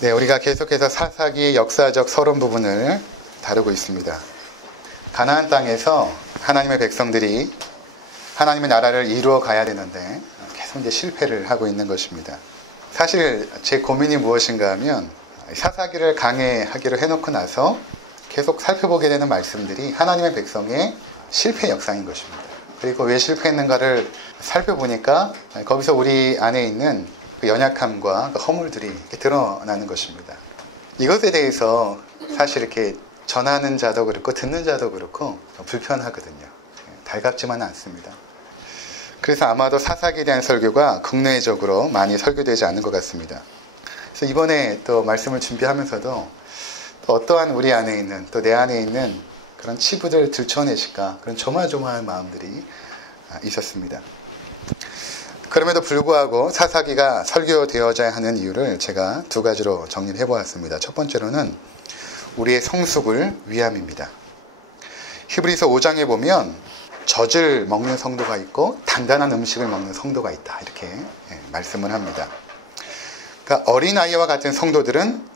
네, 우리가 계속해서 사사기의 역사적 서론 부분을 다루고 있습니다. 가나안 땅에서 하나님의 백성들이 하나님의 나라를 이루어 가야 되는데 계속 이제 실패를 하고 있는 것입니다. 사실 제 고민이 무엇인가 하면 사사기를 강해하기로 해놓고 나서 계속 살펴보게 되는 말씀들이 하나님의 백성의 실패 역사인 것입니다. 그리고 왜 실패했는가를 살펴보니까 거기서 우리 안에 있는 그 연약함과 그 허물들이 이렇게 드러나는 것입니다. 이것에 대해서 사실 이렇게 전하는 자도 그렇고 듣는 자도 그렇고 불편하거든요. 달갑지만은 않습니다. 그래서 아마도 사사기에 대한 설교가 국내적으로 많이 설교되지 않는 것 같습니다. 그래서 이번에 또 말씀을 준비하면서도 또 어떠한 우리 안에 있는 또 내 안에 있는 그런 치부들을 들춰내실까 그런 조마조마한 마음들이 있었습니다. 그럼에도 불구하고 사사기가 설교되어져야 하는 이유를 제가 두 가지로 정리를 해보았습니다. 첫 번째로는 우리의 성숙을 위함입니다. 히브리서 5장에 보면 젖을 먹는 성도가 있고 단단한 음식을 먹는 성도가 있다 이렇게 말씀을 합니다. 그러니까 어린아이와 같은 성도들은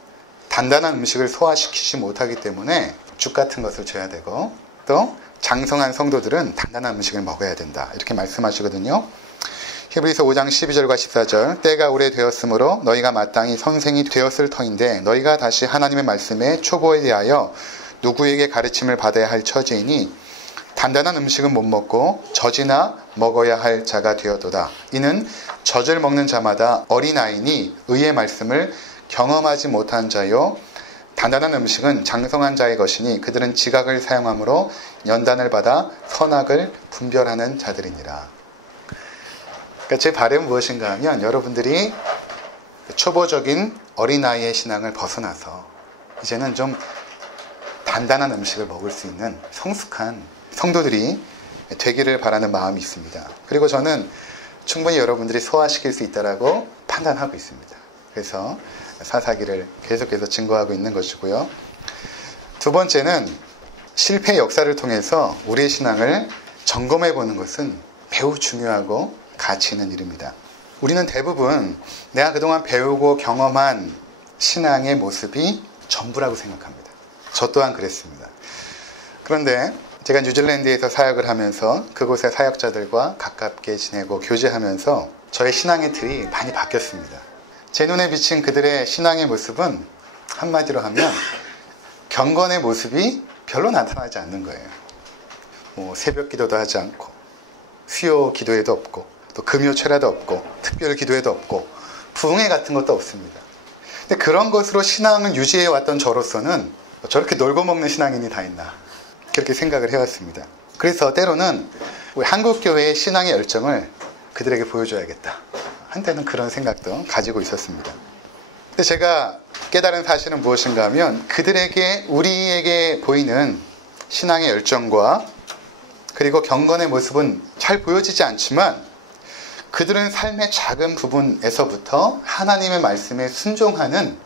단단한 음식을 소화시키지 못하기 때문에 죽 같은 것을 줘야 되고, 또 장성한 성도들은 단단한 음식을 먹어야 된다 이렇게 말씀하시거든요. 히브리서 5장 12절과 14절 때가 오래되었으므로 너희가 마땅히 선생이 되었을 터인데 너희가 다시 하나님의 말씀에 초보에 대하여 누구에게 가르침을 받아야 할 처지이니 단단한 음식은 못 먹고 젖이나 먹어야 할 자가 되었도다. 이는 젖을 먹는 자마다 어린아이니 의의 말씀을 경험하지 못한 자요 단단한 음식은 장성한 자의 것이니 그들은 지각을 사용함으로 연단을 받아 선악을 분별하는 자들이니라. 그러니까 제 바람은 무엇인가 하면 여러분들이 초보적인 어린아이의 신앙을 벗어나서 이제는 좀 단단한 음식을 먹을 수 있는 성숙한 성도들이 되기를 바라는 마음이 있습니다. 그리고 저는 충분히 여러분들이 소화시킬 수 있다라고 판단하고 있습니다. 그래서 사사기를 계속해서 증거하고 있는 것이고요. 두 번째는 실패의 역사를 통해서 우리의 신앙을 점검해 보는 것은 매우 중요하고 가치 있는 일입니다. 우리는 대부분 내가 그동안 배우고 경험한 신앙의 모습이 전부라고 생각합니다. 저 또한 그랬습니다. 그런데 제가 뉴질랜드에서 사역을 하면서 그곳의 사역자들과 가깝게 지내고 교제하면서 저의 신앙의 틀이 많이 바뀌었습니다. 제 눈에 비친 그들의 신앙의 모습은 한마디로 하면 경건의 모습이 별로 나타나지 않는 거예요. 새벽 기도도 하지 않고 수요 기도회도 없고 또 금요 철야도 없고 특별 기도회도 없고 부흥회 같은 것도 없습니다. 근데 그런 것으로 신앙을 유지해 왔던 저로서는 저렇게 놀고 먹는 신앙인이 다 있나 그렇게 생각을 해왔습니다. 그래서 때로는 우리 한국교회의 신앙의 열정을 그들에게 보여줘야겠다. 한때는 그런 생각도 가지고 있었습니다. 근데 제가 깨달은 사실은 무엇인가 하면 그들에게 우리에게 보이는 신앙의 열정과 그리고 경건의 모습은 잘 보여지지 않지만 그들은 삶의 작은 부분에서부터 하나님의 말씀에 순종하는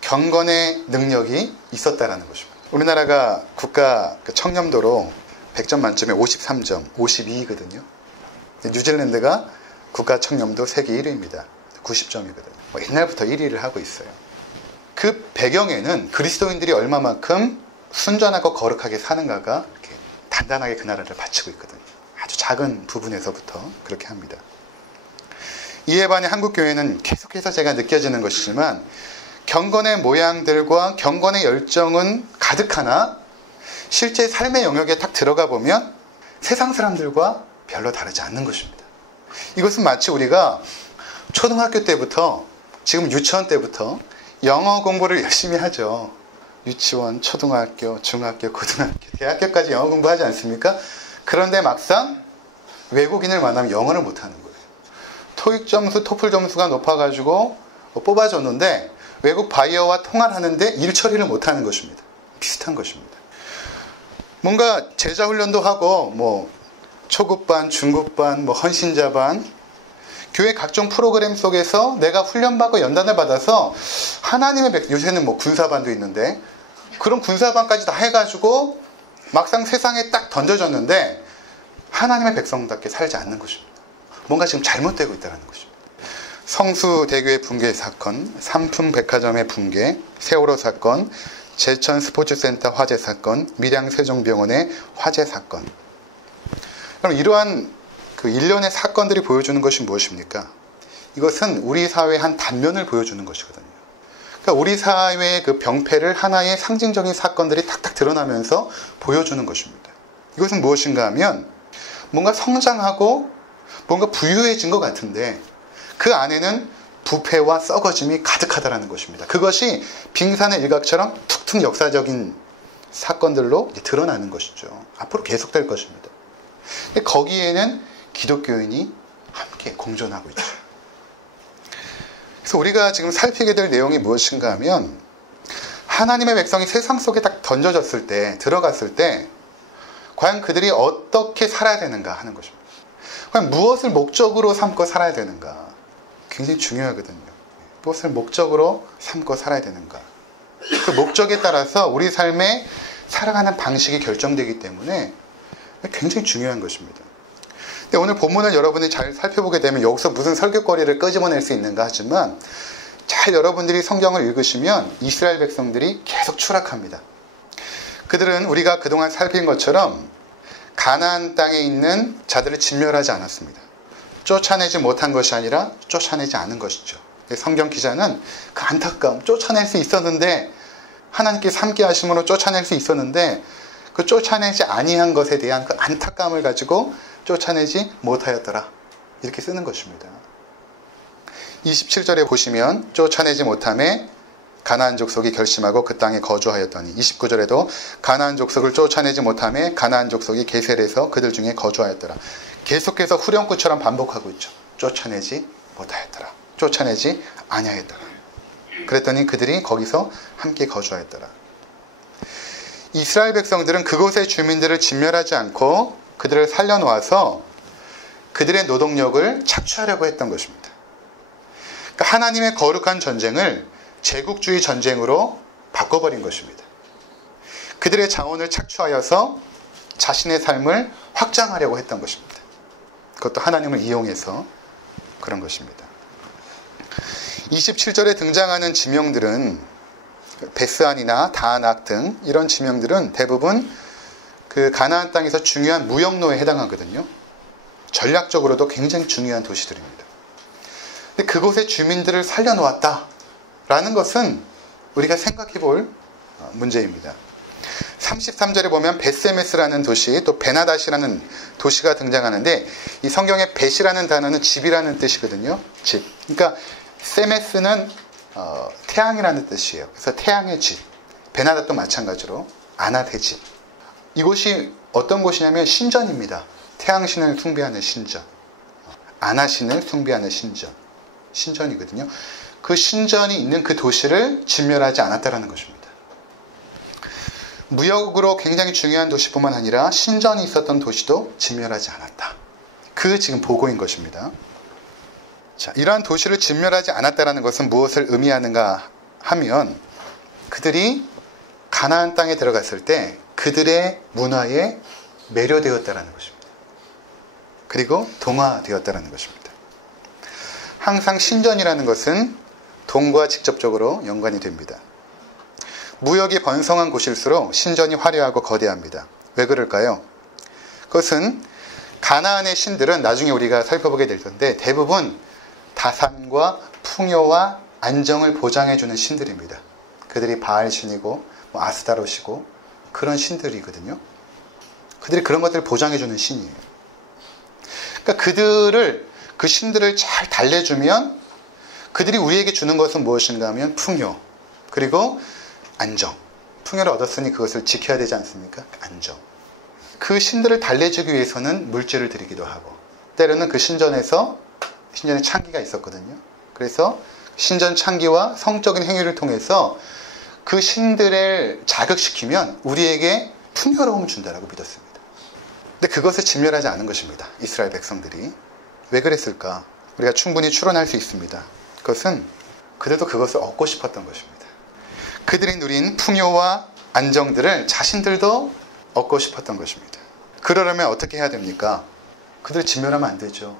경건의 능력이 있었다라는 것입니다. 우리나라가 국가 청렴도로 100점 만점에 53점, 52이거든요. 뉴질랜드가 국가 청렴도 세계 1위입니다. 90점이거든요. 옛날부터 1위를 하고 있어요. 그 배경에는 그리스도인들이 얼마만큼 순전하고 거룩하게 사는가가 이렇게 단단하게 그 나라를 바치고 있거든요. 아주 작은 부분에서부터 그렇게 합니다. 이에 반해 한국교회는 계속해서 제가 느껴지는 것이지만 경건의 모양들과 경건의 열정은 가득하나 실제 삶의 영역에 딱 들어가 보면 세상 사람들과 별로 다르지 않는 것입니다. 이것은 마치 우리가 초등학교 때부터 지금 유치원 때부터 영어 공부를 열심히 하죠. 유치원, 초등학교, 중학교, 고등학교, 대학교까지 영어 공부하지 않습니까? 그런데 막상 외국인을 만나면 영어를 못하는 거예요. 토익 점수, 토플 점수가 높아가지고 뽑아줬는데 외국 바이어와 통화를 하는데 일 처리를 못하는 것입니다. 비슷한 것입니다. 뭔가 제자 훈련도 하고 초급반, 중급반, 헌신자반 교회 각종 프로그램 속에서 내가 훈련받고 연단을 받아서 하나님의 요새는 군사반도 있는데 그런 군사반까지 다 해가지고 막상 세상에 딱 던져졌는데 하나님의 백성답게 살지 않는 것입니다. 뭔가 지금 잘못되고 있다는 것입니다. 성수대교의 붕괴 사건, 삼풍백화점의 붕괴, 세월호 사건, 제천 스포츠센터 화재 사건, 밀양 세종병원의 화재 사건. 그럼 이러한 그 일련의 사건들이 보여주는 것이 무엇입니까? 이것은 우리 사회의 한 단면을 보여주는 것이거든요. 그러니까 우리 사회의 그 병폐를 하나의 상징적인 사건들이 탁탁 드러나면서 보여주는 것입니다. 이것은 무엇인가 하면 뭔가 성장하고 뭔가 부유해진 것 같은데 그 안에는 부패와 썩어짐이 가득하다는 것입니다. 그것이 빙산의 일각처럼 툭툭 역사적인 사건들로 드러나는 것이죠. 앞으로 계속될 것입니다. 거기에는 기독교인이 함께 공존하고 있죠. 그래서 우리가 지금 살피게 될 내용이 무엇인가 하면 하나님의 백성이 세상 속에 딱 던져졌을 때, 들어갔을 때 과연 그들이 어떻게 살아야 되는가 하는 것입니다. 과연 무엇을 목적으로 삼고 살아야 되는가? 굉장히 중요하거든요. 무엇을 목적으로 삼고 살아야 되는가? 그 목적에 따라서 우리 삶의 살아가는 방식이 결정되기 때문에 굉장히 중요한 것입니다. 근데 오늘 본문을 여러분이 잘 살펴보게 되면 여기서 무슨 설교거리를 끄집어낼 수 있는가 하지만 잘 여러분들이 성경을 읽으시면 이스라엘 백성들이 계속 추락합니다. 그들은 우리가 그동안 살핀 것처럼 가나안 땅에 있는 자들을 진멸하지 않았습니다. 쫓아내지 못한 것이 아니라 쫓아내지 않은 것이죠. 성경 기자는 그 안타까움, 쫓아낼 수 있었는데 하나님께서 함께 하심으로 쫓아낼 수 있었는데 그 쫓아내지 아니한 것에 대한 그 안타까움을 가지고 쫓아내지 못하였더라 이렇게 쓰는 것입니다. 27절에 보시면 쫓아내지 못함에 가나안 족속이 결심하고 그 땅에 거주하였더니 29절에도 가나안 족속을 쫓아내지 못함에 가나안 족속이 게셀에서 그들 중에 거주하였더라. 계속해서 후렴구처럼 반복하고 있죠. 쫓아내지 못하였더라. 쫓아내지 아니하였더라. 그랬더니 그들이 거기서 함께 거주하였더라. 이스라엘 백성들은 그곳의 주민들을 진멸하지 않고 그들을 살려놓아서 그들의 노동력을 착취하려고 했던 것입니다. 그러니까 하나님의 거룩한 전쟁을 제국주의 전쟁으로 바꿔버린 것입니다. 그들의 자원을 착취하여서 자신의 삶을 확장하려고 했던 것입니다. 그것도 하나님을 이용해서 그런 것입니다. 27절에 등장하는 지명들은 베스안이나 다낙 등 이런 지명들은 대부분 그 가나안 땅에서 중요한 무역로에 해당하거든요. 전략적으로도 굉장히 중요한 도시들입니다. 근데 그곳의 주민들을 살려놓았다라는 것은 우리가 생각해 볼 문제입니다. 33절에 보면 베세메스라는 도시, 또 베나닷이라는 도시가 등장하는데 이 성경의 벳이라는 단어는 집이라는 뜻이거든요. 집. 그러니까 세메스는 태양이라는 뜻이에요. 그래서 태양의 집. 베나닷도 마찬가지로 아낫의 집. 이곳이 어떤 곳이냐면 신전입니다. 태양신을 숭배하는 신전. 아낫신을 숭배하는 신전. 신전이거든요. 그 신전이 있는 그 도시를 진멸하지 않았다라는 것입니다. 무역으로 굉장히 중요한 도시뿐만 아니라 신전이 있었던 도시도 진멸하지 않았다. 그 지금 보고인 것입니다. 자, 이러한 도시를 진멸하지 않았다는 것은 무엇을 의미하는가 하면 그들이 가나안 땅에 들어갔을 때 그들의 문화에 매료되었다는 것입니다. 그리고 동화되었다는 것입니다. 항상 신전이라는 것은 돈과 직접적으로 연관이 됩니다. 무역이 번성한 곳일수록 신전이 화려하고 거대합니다. 왜 그럴까요? 그것은 가나안의 신들은 나중에 우리가 살펴보게 될 텐데 대부분 다산과 풍요와 안정을 보장해주는 신들입니다. 그들이 바알 신이고 아스타롯이고 그런 신들이거든요. 그들이 그런 것들을 보장해주는 신이에요. 그러니까 그 신들을 잘 달래주면 그들이 우리에게 주는 것은 무엇인가 하면 풍요 그리고 안정. 풍요를 얻었으니 그것을 지켜야 되지 않습니까? 안정. 그 신들을 달래주기 위해서는 물질을 드리기도 하고 때로는 그 신전에 창기가 있었거든요. 그래서 신전 창기와 성적인 행위를 통해서 그 신들을 자극시키면 우리에게 풍요로움을 준다라고 믿었습니다. 근데 그것을 진멸하지 않은 것입니다. 이스라엘 백성들이. 왜 그랬을까? 우리가 충분히 추론할 수 있습니다. 그것은 그래도 그것을 얻고 싶었던 것입니다. 그들이 누린 풍요와 안정들을 자신들도 얻고 싶었던 것입니다. 그러려면 어떻게 해야 됩니까? 그들을 진멸하면 안 되죠.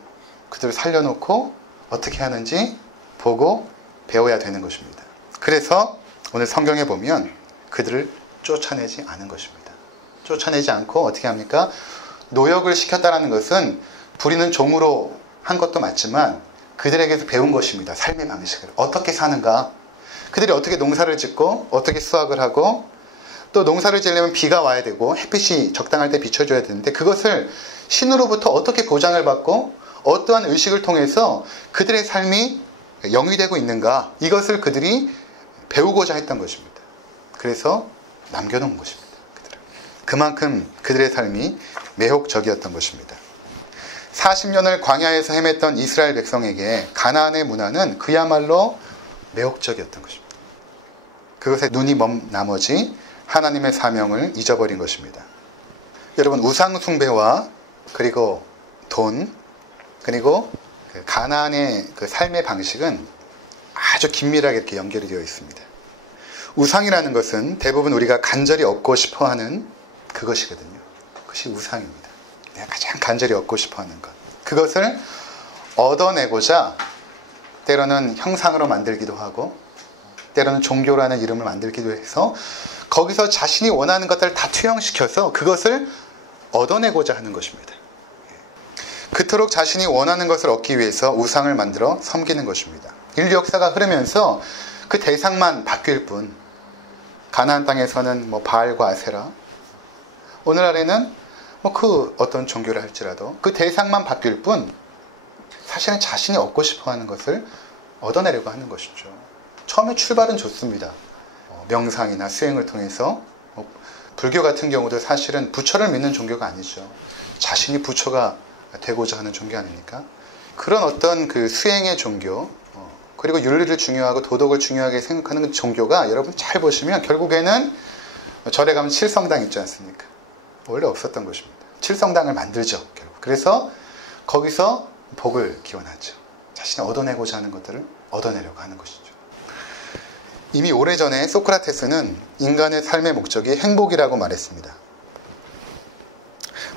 그들을 살려놓고 어떻게 하는지 보고 배워야 되는 것입니다. 그래서 오늘 성경에 보면 그들을 쫓아내지 않은 것입니다. 쫓아내지 않고 어떻게 합니까? 노역을 시켰다는 것은 부리는 종으로 한 것도 맞지만 그들에게서 배운 것입니다. 삶의 방식을. 어떻게 사는가? 그들이 어떻게 농사를 짓고 어떻게 수확을 하고 또 농사를 지으려면 비가 와야 되고 햇빛이 적당할 때 비춰줘야 되는데 그것을 신으로부터 어떻게 보장을 받고 어떠한 의식을 통해서 그들의 삶이 영위되고 있는가, 이것을 그들이 배우고자 했던 것입니다. 그래서 남겨놓은 것입니다. 그만큼 그들의 삶이 매혹적이었던 것입니다. 40년을 광야에서 헤맸던 이스라엘 백성에게 가나안의 문화는 그야말로 매혹적이었던 것입니다. 그것에 눈이 먼 나머지 하나님의 사명을 잊어버린 것입니다. 여러분, 우상 숭배와 그리고 돈, 그리고 가나안의 그 삶의 방식은 아주 긴밀하게 이렇게 연결이 되어 있습니다. 우상이라는 것은 대부분 우리가 간절히 얻고 싶어하는 그것이거든요. 그것이 우상입니다. 내가 가장 간절히 얻고 싶어하는 것. 그것을 얻어내고자 때로는 형상으로 만들기도 하고 때로는 종교라는 이름을 만들기도 해서 거기서 자신이 원하는 것들을 다 투영시켜서 그것을 얻어내고자 하는 것입니다. 그토록 자신이 원하는 것을 얻기 위해서 우상을 만들어 섬기는 것입니다. 인류 역사가 흐르면서 그 대상만 바뀔 뿐, 가나안 땅에서는 바알과 아세라, 오늘날에는 그 어떤 종교를 할지라도 그 대상만 바뀔 뿐 사실은 자신이 얻고 싶어하는 것을 얻어내려고 하는 것이죠. 처음에 출발은 좋습니다. 명상이나 수행을 통해서 불교 같은 경우도 사실은 부처를 믿는 종교가 아니죠. 자신이 부처가 되고자 하는 종교 아닙니까? 그런 어떤 그 수행의 종교, 그리고 윤리를 중요하고 도덕을 중요하게 생각하는 그 종교가 여러분 잘 보시면 결국에는 절에 가면 칠성당 있지 않습니까? 원래 없었던 것입니다. 칠성당을 만들죠, 결국. 그래서 거기서 복을 기원하죠. 자신이 얻어내고자 하는 것들을 얻어내려고 하는 것이죠. 이미 오래전에 소크라테스는 인간의 삶의 목적이 행복이라고 말했습니다.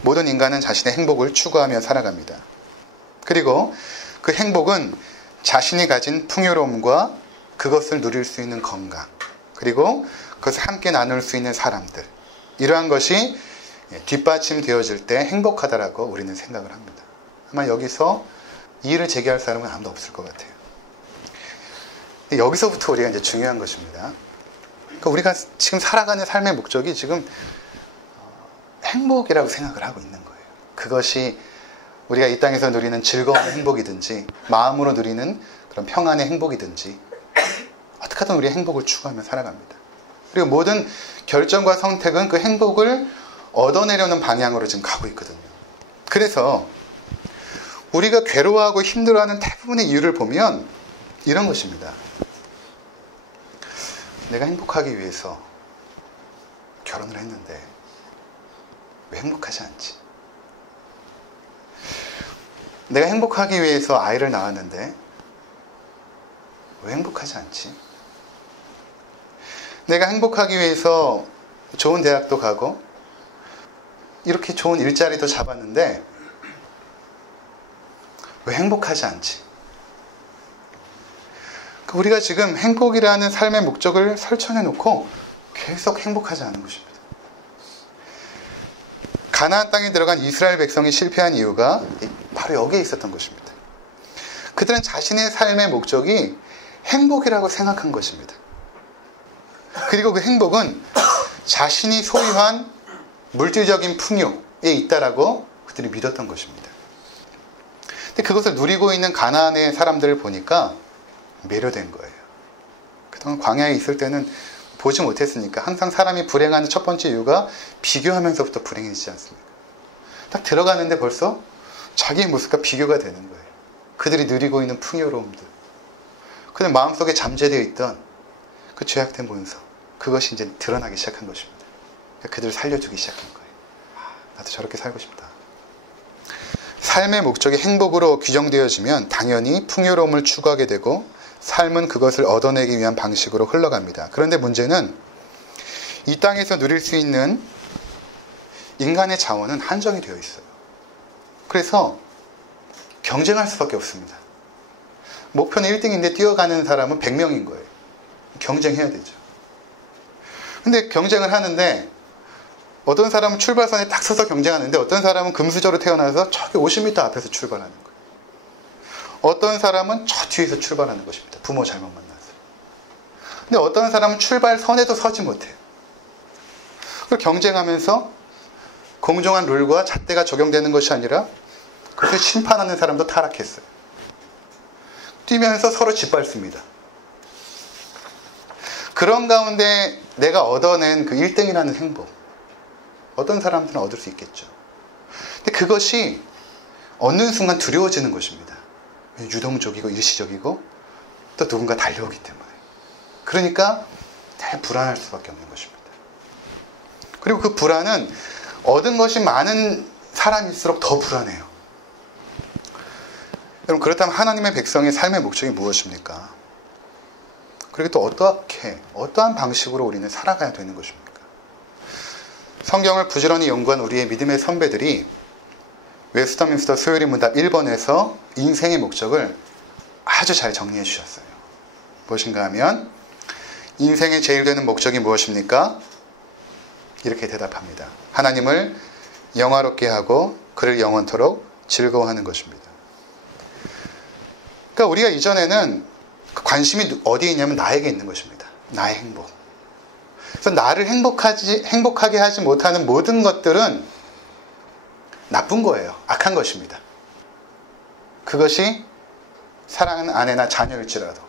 모든 인간은 자신의 행복을 추구하며 살아갑니다. 그리고 그 행복은 자신이 가진 풍요로움과 그것을 누릴 수 있는 건강, 그리고 그것을 함께 나눌 수 있는 사람들, 이러한 것이 뒷받침되어질 때 행복하다라고 우리는 생각을 합니다. 아마 여기서 이의를 제기할 사람은 아무도 없을 것 같아요. 근데 여기서부터 우리가 이제 중요한 것입니다. 그러니까 우리가 지금 살아가는 삶의 목적이 지금 행복이라고 생각을 하고 있는 거예요. 그것이 우리가 이 땅에서 누리는 즐거운 행복이든지 마음으로 누리는 그런 평안의 행복이든지 어떻게 하든 우리의 행복을 추구하며 살아갑니다. 그리고 모든 결정과 선택은 그 행복을 얻어내려는 방향으로 지금 가고 있거든요. 그래서 우리가 괴로워하고 힘들어하는 대부분의 이유를 보면 이런 것입니다. 내가 행복하기 위해서 결혼을 했는데 왜 행복하지 않지? 내가 행복하기 위해서 아이를 낳았는데 왜 행복하지 않지? 내가 행복하기 위해서 좋은 대학도 가고 이렇게 좋은 일자리도 잡았는데 왜 행복하지 않지? 우리가 지금 행복이라는 삶의 목적을 설정해 놓고 계속 행복하지 않은 것입니다. 가나안 땅에 들어간 이스라엘 백성이 실패한 이유가 바로 여기에 있었던 것입니다. 그들은 자신의 삶의 목적이 행복이라고 생각한 것입니다. 그리고 그 행복은 자신이 소유한 물질적인 풍요에 있다라고 그들이 믿었던 것입니다. 근데 그것을 누리고 있는 가나안의 사람들을 보니까 매료된 거예요. 그동안 광야에 있을 때는 보지 못했으니까 항상 사람이 불행하는 첫 번째 이유가 비교하면서부터 불행해지지 않습니까? 딱 들어가는데 벌써 자기의 모습과 비교가 되는 거예요. 그들이 누리고 있는 풍요로움들, 그들 마음속에 잠재되어 있던 그 죄악된 본성, 그것이 이제 드러나기 시작한 것입니다. 그러니까 그들을 살려주기 시작한 거예요. 나도 저렇게 살고 싶다. 삶의 목적이 행복으로 규정되어지면 당연히 풍요로움을 추구하게 되고 삶은 그것을 얻어내기 위한 방식으로 흘러갑니다. 그런데 문제는 이 땅에서 누릴 수 있는 인간의 자원은 한정이 되어 있어요. 그래서 경쟁할 수밖에 없습니다. 목표는 1등인데 뛰어가는 사람은 100명인 거예요. 경쟁해야 되죠. 근데 경쟁을 하는데 어떤 사람은 출발선에 딱 서서 경쟁하는데 어떤 사람은 금수저로 태어나서 저기 50m 앞에서 출발하는 거예요. 어떤 사람은 저 뒤에서 출발하는 것입니다. 부모 잘못 만나서. 근데 어떤 사람은 출발선에도 서지 못해요. 그걸 경쟁하면서 공정한 룰과 잣대가 적용되는 것이 아니라 그렇게 심판하는 사람도 타락했어요. 뛰면서 서로 짓밟습니다. 그런 가운데 내가 얻어낸 그 1등이라는 행복, 어떤 사람들은 얻을 수 있겠죠. 근데 그것이 얻는 순간 두려워지는 것입니다. 유동적이고 일시적이고 또 누군가 달려오기 때문에. 그러니까 되게 불안할 수밖에 없는 것입니다. 그리고 그 불안은 얻은 것이 많은 사람일수록 더 불안해요. 여러분, 그렇다면 하나님의 백성의 삶의 목적이 무엇입니까? 그리고 또 어떠한 방식으로 우리는 살아가야 되는 것입니까? 성경을 부지런히 연구한 우리의 믿음의 선배들이 웨스터민스터 소요리 문답 1번에서 인생의 목적을 아주 잘 정리해 주셨어요. 무엇인가 하면 인생의 제일 되는 목적이 무엇입니까? 이렇게 대답합니다. 하나님을 영화롭게 하고 그를 영원토록 즐거워하는 것입니다. 그러니까 우리가 이전에는 관심이 어디에 있냐면 나에게 있는 것입니다. 나의 행복. 그래서 나를 행복하게 하지 못하는 모든 것들은 나쁜 거예요. 악한 것입니다. 그것이 사랑하는 아내나 자녀일지라도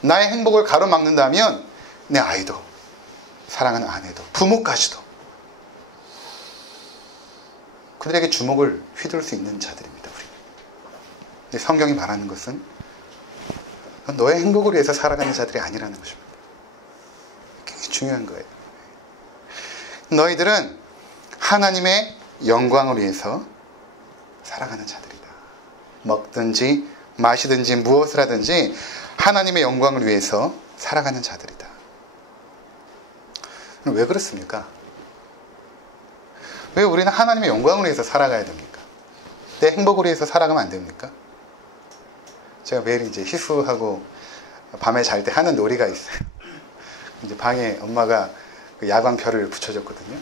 나의 행복을 가로막는다면 내 아이도, 사랑하는 아내도, 부모까지도 그들에게 주목을 휘둘 수 있는 자들입니다. 우리. 근데 성경이 말하는 것은 너의 행복을 위해서 살아가는 자들이 아니라는 것입니다. 굉장히 중요한 거예요. 너희들은 하나님의 영광을 위해서 살아가는 자들이다. 먹든지 마시든지 무엇을 하든지 하나님의 영광을 위해서 살아가는 자들이다. 왜 그렇습니까? 왜 우리는 하나님의 영광을 위해서 살아가야 됩니까? 내 행복을 위해서 살아가면 안 됩니까? 제가 매일 이제 희수하고 밤에 잘 때 하는 놀이가 있어요. 이제 방에 엄마가 그 야광별을 붙여줬거든요.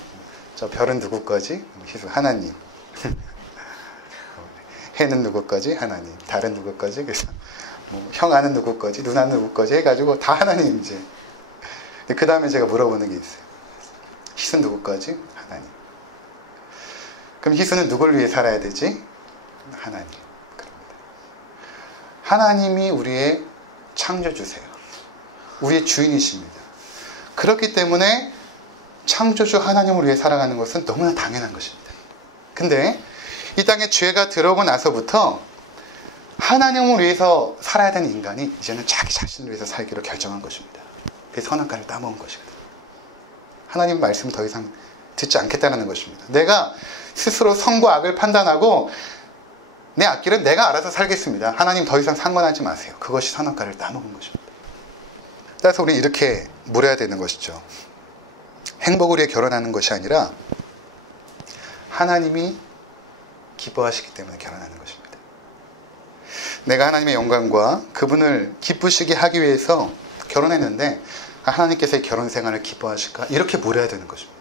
저 별은 누구 거지? 희수, 하나님. 해는 누구 거지? 하나님. 달은 누구 거지? 그래서 뭐 형아는 누구 거지? 누나는 누구 거지? 해가지고 다 하나님 이제. 그 다음에 제가 물어보는 게 있어요. 희수는 누구 거지? 하나님. 그럼 희수는 누굴 위해 살아야 되지? 하나님. 그럽니다. 하나님이 우리의 창조주세요. 우리의 주인이십니다. 그렇기 때문에 창조주 하나님을 위해 살아가는 것은 너무나 당연한 것입니다. 근데 이 땅에 죄가 들어오고 나서부터 하나님을 위해서 살아야 되는 인간이 이제는 자기 자신을 위해서 살기로 결정한 것입니다. 그래서 선악과를 따먹은 것이거든요. 하나님 말씀을 더 이상 듣지 않겠다는 것입니다. 내가 스스로 선과 악을 판단하고 내 앞길은 내가 알아서 살겠습니다. 하나님 더 이상 상관하지 마세요. 그것이 선악과를 따먹은 것입니다. 따라서 우리는 이렇게 물어야 되는 것이죠. 행복을 위해 결혼하는 것이 아니라 하나님이 기뻐하시기 때문에 결혼하는 것입니다. 내가 하나님의 영광과 그분을 기쁘시게 하기 위해서 결혼했는데 하나님께서의 결혼 생활을 기뻐하실까? 이렇게 물어야 되는 것입니다.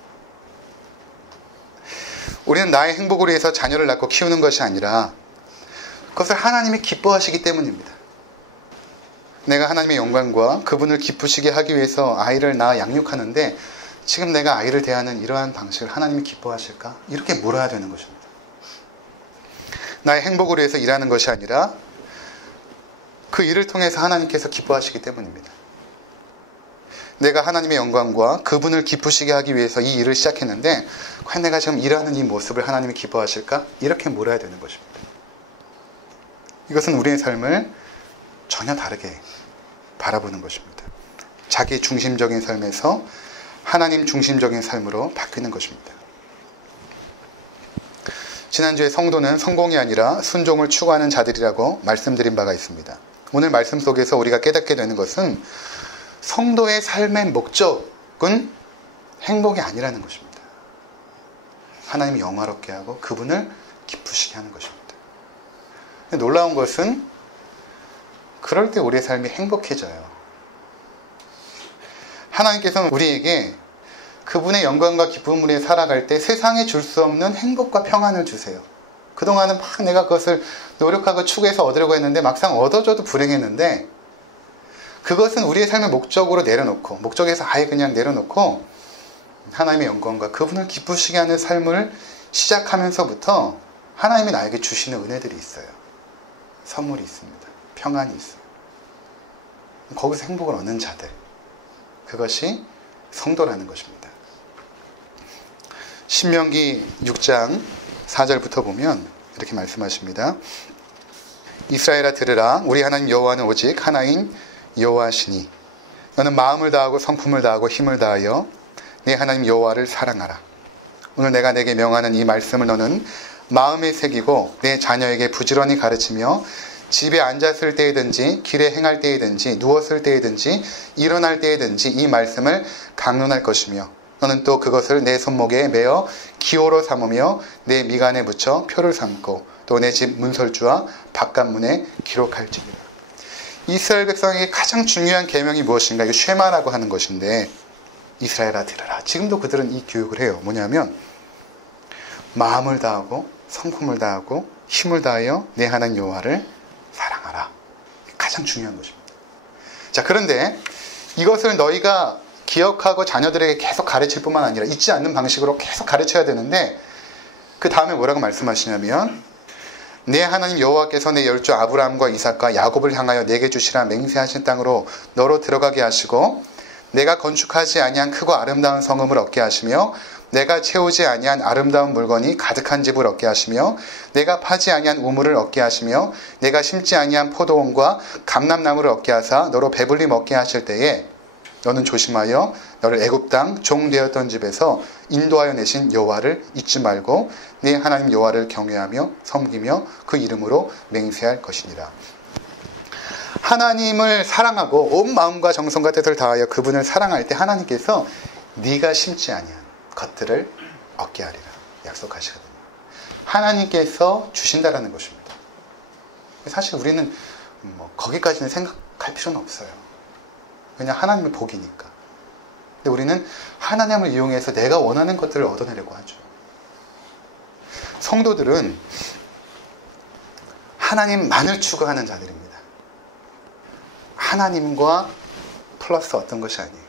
우리는 나의 행복을 위해서 자녀를 낳고 키우는 것이 아니라 그것을 하나님이 기뻐하시기 때문입니다. 내가 하나님의 영광과 그분을 기쁘시게 하기 위해서 아이를 낳아 양육하는데 지금 내가 아이를 대하는 이러한 방식을 하나님이 기뻐하실까? 이렇게 물어야 되는 것입니다. 나의 행복을 위해서 일하는 것이 아니라 그 일을 통해서 하나님께서 기뻐하시기 때문입니다. 내가 하나님의 영광과 그분을 기쁘시게 하기 위해서 이 일을 시작했는데 과연 내가 지금 일하는 이 모습을 하나님이 기뻐하실까? 이렇게 물어야 되는 것입니다. 이것은 우리의 삶을 전혀 다르게 바라보는 것입니다. 자기 중심적인 삶에서 하나님 중심적인 삶으로 바뀌는 것입니다. 지난주에 성도는 성공이 아니라 순종을 추구하는 자들이라고 말씀드린 바가 있습니다. 오늘 말씀 속에서 우리가 깨닫게 되는 것은 성도의 삶의 목적은 행복이 아니라는 것입니다. 하나님이 영화롭게 하고 그분을 기쁘시게 하는 것입니다. 놀라운 것은 그럴 때 우리의 삶이 행복해져요. 하나님께서는 우리에게 그분의 영광과 기쁨을 위해 살아갈 때 세상에 줄 수 없는 행복과 평안을 주세요. 그동안은 막 내가 그것을 노력하고 추구해서 얻으려고 했는데 막상 얻어줘도 불행했는데, 그것은 우리의 삶의 목적으로 내려놓고, 목적에서 아예 그냥 내려놓고 하나님의 영광과 그분을 기쁘시게 하는 삶을 시작하면서부터 하나님이 나에게 주시는 은혜들이 있어요. 선물이 있습니다. 평안이 있어요. 거기서 행복을 얻는 자들, 그것이 성도라는 것입니다. 신명기 6장 4절부터 보면 이렇게 말씀하십니다. 이스라엘아 들으라. 우리 하나님 여호와는 오직 하나인 여호와시니 너는 마음을 다하고 성품을 다하고 힘을 다하여 내 하나님 여호와를 사랑하라. 오늘 내가 내게 명하는 이 말씀을 너는 마음에 새기고 내 자녀에게 부지런히 가르치며 집에 앉았을 때이든지 길에 행할 때이든지 누웠을 때이든지 일어날 때이든지 이 말씀을 강론할 것이며 너는 또 그것을 내 손목에 매어 기호로 삼으며 내 미간에 붙여 표를 삼고 또 내 집 문설주와 바깥문에 기록할지니라. 이스라엘 백성에게 가장 중요한 계명이 무엇인가? 이거 쉐마라고 하는 것인데, 이스라엘아 들으라. 지금도 그들은 이 교육을 해요. 뭐냐면 마음을 다하고 성품을 다하고 힘을 다하여 내 하나님 여호와를 사랑하라. 가장 중요한 것입니다. 자, 그런데 이것을 너희가 기억하고 자녀들에게 계속 가르칠 뿐만 아니라 잊지 않는 방식으로 계속 가르쳐야 되는데, 그 다음에 뭐라고 말씀하시냐면 내 하나님 여호와께서 내 열조 아브라함과 이삭과 야곱을 향하여 내게 주시라 맹세하신 땅으로 너로 들어가게 하시고 내가 건축하지 아니한 크고 아름다운 성읍을 얻게 하시며 내가 채우지 아니한 아름다운 물건이 가득한 집을 얻게 하시며 내가 파지 아니한 우물을 얻게 하시며 내가 심지 아니한 포도원과 감람나무를 얻게 하사 너로 배불리 먹게 하실 때에 너는 조심하여 너를 애굽 땅 종 되었던 집에서 인도하여 내신 여호와를 잊지 말고 네 하나님 여호와를 경외하며 섬기며 그 이름으로 맹세할 것이니라. 하나님을 사랑하고 온 마음과 정성과 뜻을 다하여 그분을 사랑할 때 하나님께서 네가 심지 아니한 것들을 얻게 하리라 약속하시거든요. 하나님께서 주신다라는 것입니다. 사실 우리는 거기까지는 생각할 필요는 없어요. 왜냐, 하나님의 복이니까. 근데 우리는 하나님을 이용해서 내가 원하는 것들을 얻어내려고 하죠. 성도들은 하나님만을 추구하는 자들입니다. 하나님과 플러스 어떤 것이 아니에요.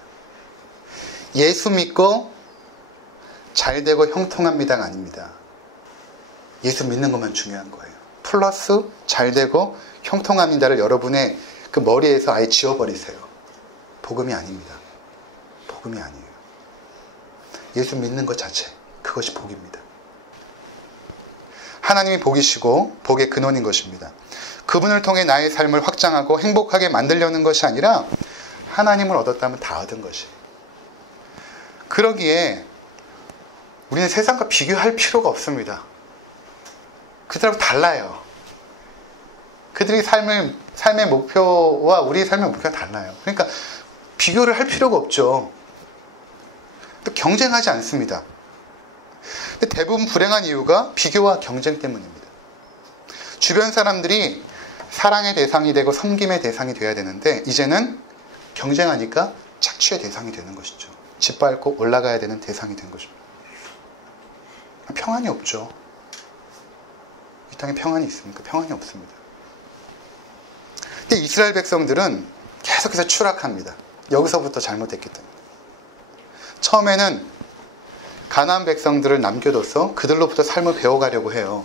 예수 믿고 잘되고 형통합니다가 아닙니다. 예수 믿는 것만 중요한 거예요. 플러스 잘되고 형통합니다를 여러분의 그 머리에서 아예 지워버리세요. 복음이 아닙니다. 복음이 아니에요. 예수 믿는 것 자체, 그것이 복입니다. 하나님이 복이시고 복의 근원인 것입니다. 그분을 통해 나의 삶을 확장하고 행복하게 만들려는 것이 아니라 하나님을 얻었다면 다 얻은 것이에요. 그러기에 우리는 세상과 비교할 필요가 없습니다. 그들하고 달라요. 그들의 삶의 목표와 우리의 삶의 목표가 달라요. 그러니까 비교를 할 필요가 없죠. 또 경쟁하지 않습니다. 근데 대부분 불행한 이유가 비교와 경쟁 때문입니다. 주변 사람들이 사랑의 대상이 되고 섬김의 대상이 되어야 되는데 이제는 경쟁하니까 착취의 대상이 되는 것이죠. 짓밟고 올라가야 되는 대상이 된 것입니다. 평안이 없죠. 이 땅에 평안이 있습니까? 평안이 없습니다. 근데 이스라엘 백성들은 계속해서 추락합니다. 여기서부터 잘못했기 때문에. 처음에는 가나안 백성들을 남겨둬서 그들로부터 삶을 배워가려고 해요.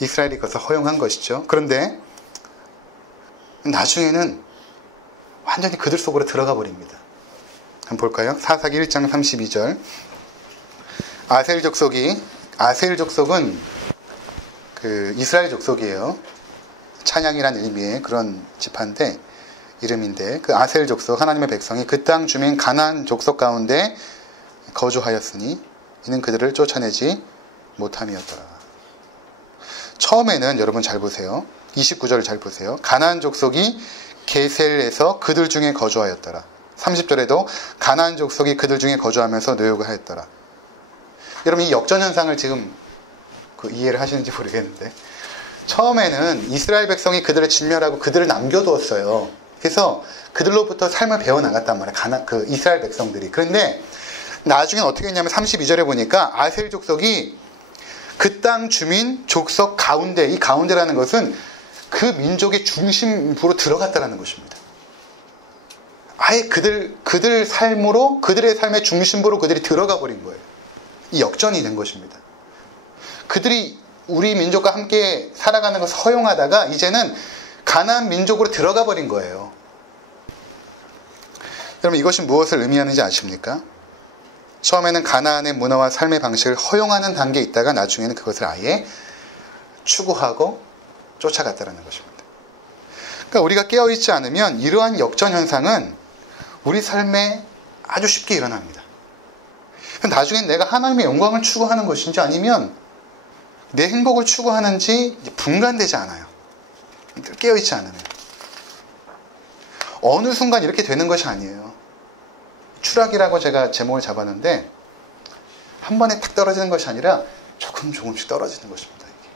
이스라엘이 그것을 허용한 것이죠. 그런데 나중에는 완전히 그들 속으로 들어가 버립니다. 한번 볼까요? 사사기 1장 32절. 아셀 족속은 그 이스라엘 족속이에요. 찬양이라는 의미의 그런 지파인데, 이름인데, 그 아셀 족속, 하나님의 백성이 그 땅 주민 가나안 족속 가운데 거주하였으니 이는 그들을 쫓아내지 못함이었더라. 처음에는 여러분 잘 보세요. 29절을 잘 보세요. 가나안 족속이 게셀에서 그들 중에 거주하였더라. 30절에도 가나안 족속이 그들 중에 거주하면서 노역을 하였더라. 여러분 이 역전현상을 지금 이해를 하시는지 모르겠는데, 처음에는 이스라엘 백성이 그들을 진멸하고 그들을 남겨두었어요. 그래서 그들로부터 삶을 배워나갔단 말이에요. 그 이스라엘 백성들이. 그런데 나중엔 어떻게 했냐면 32절에 보니까 아셀 족속이 그 땅 주민 족속 가운데, 이 가운데라는 것은 그 민족의 중심부로 들어갔다라는 것입니다. 아예 그들 삶으로, 그들의 삶의 중심부로 그들이 들어가 버린 거예요. 이 역전이 된 것입니다. 그들이 우리 민족과 함께 살아가는 것을 허용하다가 이제는 가나안 민족으로 들어가 버린 거예요. 여러분, 이것이 무엇을 의미하는지 아십니까? 처음에는 가나안의 문화와 삶의 방식을 허용하는 단계에 있다가 나중에는 그것을 아예 추구하고 쫓아갔다는 것입니다. 그러니까 우리가 깨어있지 않으면 이러한 역전 현상은 우리 삶에 아주 쉽게 일어납니다. 나중엔 내가 하나님의 영광을 추구하는 것인지 아니면 내 행복을 추구하는지 분간되지 않아요. 깨어있지 않으면. 어느 순간 이렇게 되는 것이 아니에요. 추락이라고 제가 제목을 잡았는데 한 번에 탁 떨어지는 것이 아니라 조금씩 떨어지는 것입니다. 이게.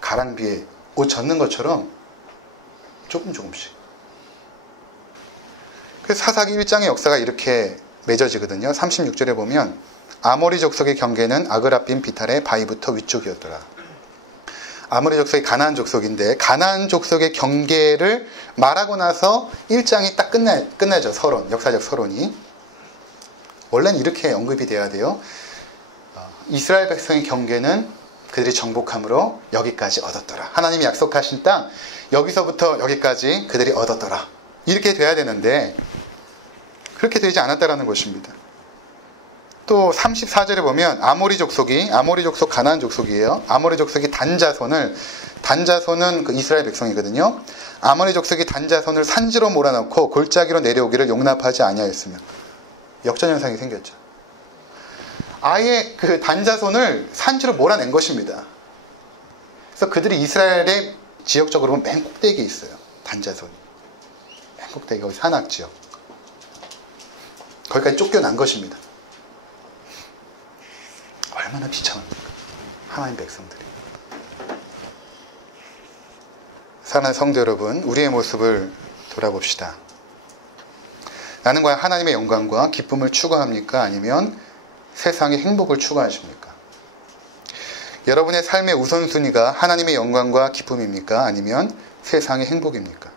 가랑비에 옷 젖는 것처럼 조금씩. 그래서 사사기 1장의 역사가 이렇게 맺어지거든요. 36절에 보면 아모리 족속의 경계는 아그라빔 비탈의 바위부터 위쪽이었더라. 아모리 족속이 가나안 족속인데 가나안 족속의 경계를 말하고 나서 1장이 딱 끝나죠. 서론, 역사적 서론이. 원래는 이렇게 언급이 돼야 돼요. 이스라엘 백성의 경계는 그들이 정복함으로 여기까지 얻었더라. 하나님이 약속하신 땅 여기서부터 여기까지 그들이 얻었더라. 이렇게 돼야 되는데 그렇게 되지 않았다라는 것입니다. 또 34절에 보면 아모리 족속 가나안 족속이에요. 아모리 족속이 단자손은 그 이스라엘 백성이거든요. 아모리 족속이 단자손을 산지로 몰아넣고 골짜기로 내려오기를 용납하지 아니하였으며 역전 현상이 생겼죠. 아예 그 단자손을 산지로 몰아낸 것입니다. 그래서 그들이 이스라엘의 지역적으로 보면 맨 꼭대기에 있어요. 단자손이. 맨 꼭대기, 거기 산악 지역. 거기까지 쫓겨난 것입니다. 얼마나 비참합니까? 하나님 백성들이. 사랑하는 성도 여러분, 우리의 모습을 돌아봅시다. 나는 과연 하나님의 영광과 기쁨을 추구합니까? 아니면 세상의 행복을 추구하십니까? 여러분의 삶의 우선순위가 하나님의 영광과 기쁨입니까? 아니면 세상의 행복입니까?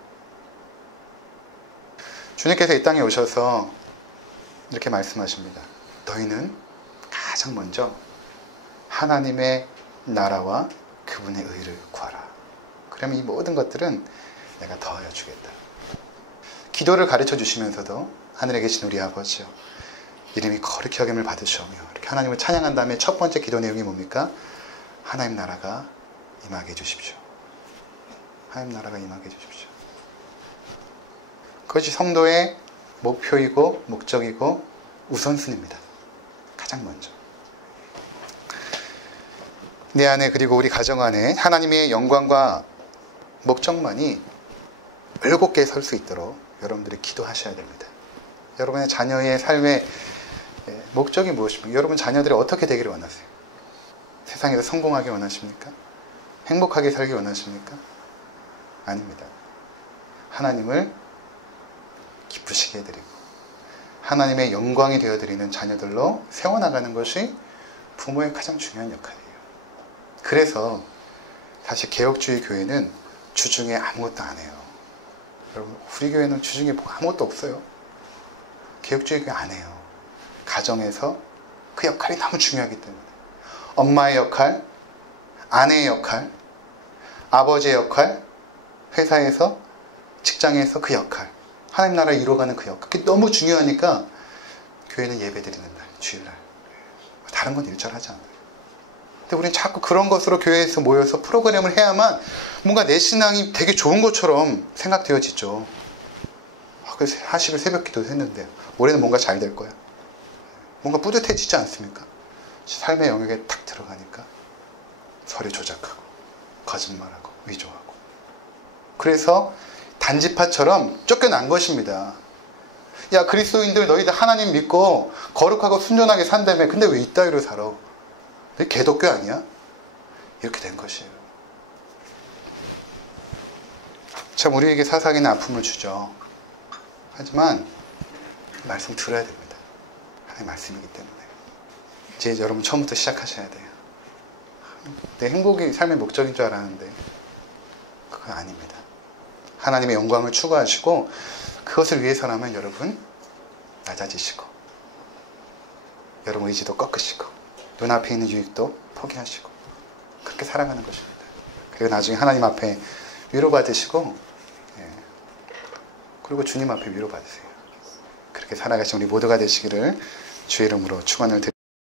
주님께서 이 땅에 오셔서 이렇게 말씀하십니다. 너희는 가장 먼저 하나님의 나라와 그분의 의를 구하라. 그러면 이 모든 것들은 내가 더하여 주겠다. 기도를 가르쳐 주시면서도 하늘에 계신 우리 아버지요, 이름이 거룩히 여김을 받으시오며 이렇게 하나님을 찬양한 다음에 첫 번째 기도 내용이 뭡니까? 하나님 나라가 임하게 해주십시오. 하나님 나라가 임하게 해주십시오. 그것이 성도의 목표이고 목적이고 우선순위입니다. 가장 먼저. 내 안에 그리고 우리 가정 안에 하나님의 영광과 목적만이 올곧게 설 수 있도록 여러분들이 기도하셔야 됩니다. 여러분의 자녀의 삶의 목적이 무엇입니까? 여러분 자녀들이 어떻게 되기를 원하세요? 세상에서 성공하기 원하십니까? 행복하게 살기 원하십니까? 아닙니다. 하나님을 기쁘시게 해드리고 하나님의 영광이 되어드리는 자녀들로 세워나가는 것이 부모의 가장 중요한 역할이에요. 그래서 사실 개혁주의 교회는 주중에 아무것도 안 해요. 여러분, 우리 교회는 주중에 아무것도 없어요. 개혁주의 교회 안 해요. 가정에서 그 역할이 너무 중요하기 때문에 엄마의 역할, 아내의 역할, 아버지의 역할, 회사에서, 직장에서 그 역할, 하나님 나라를 이루어가는 그 역할, 그게 너무 중요하니까 교회는 예배드리는 날, 주일날, 다른 건 일절하지 않아요. 근데 우리는 자꾸 그런 것으로 교회에서 모여서 프로그램을 해야만 뭔가 내 신앙이 되게 좋은 것처럼 생각되어지죠. 그래서 40일 새벽 기도 했는데 올해는 뭔가 잘 될 거야. 뭔가 뿌듯해지지 않습니까? 삶의 영역에 탁 들어가니까 서류 조작하고 거짓말하고 위조하고, 그래서 단지파처럼 쫓겨난 것입니다. 야, 그리스도인들 너희들 하나님 믿고 거룩하고 순전하게 산다며. 근데 왜 이따위로 살아? 왜 개독교 아니야? 이렇게 된 것이에요. 참 우리에게 사사기는 아픔을 주죠. 하지만 말씀 들어야 됩니다. 하나님의 말씀이기 때문에. 이제 여러분 처음부터 시작하셔야 돼요. 내 행복이 삶의 목적인 줄 알았는데 그건 아닙니다. 하나님의 영광을 추구하시고 그것을 위해서라면 여러분 낮아지시고 여러분 의지도 꺾으시고 눈앞에 있는 유익도 포기하시고 그렇게 살아가는 것입니다. 그리고 나중에 하나님 앞에 위로받으시고 그리고 주님 앞에 위로받으세요. 그렇게 살아가신 우리 모두가 되시기를 주의 이름으로 축원을 드립니다.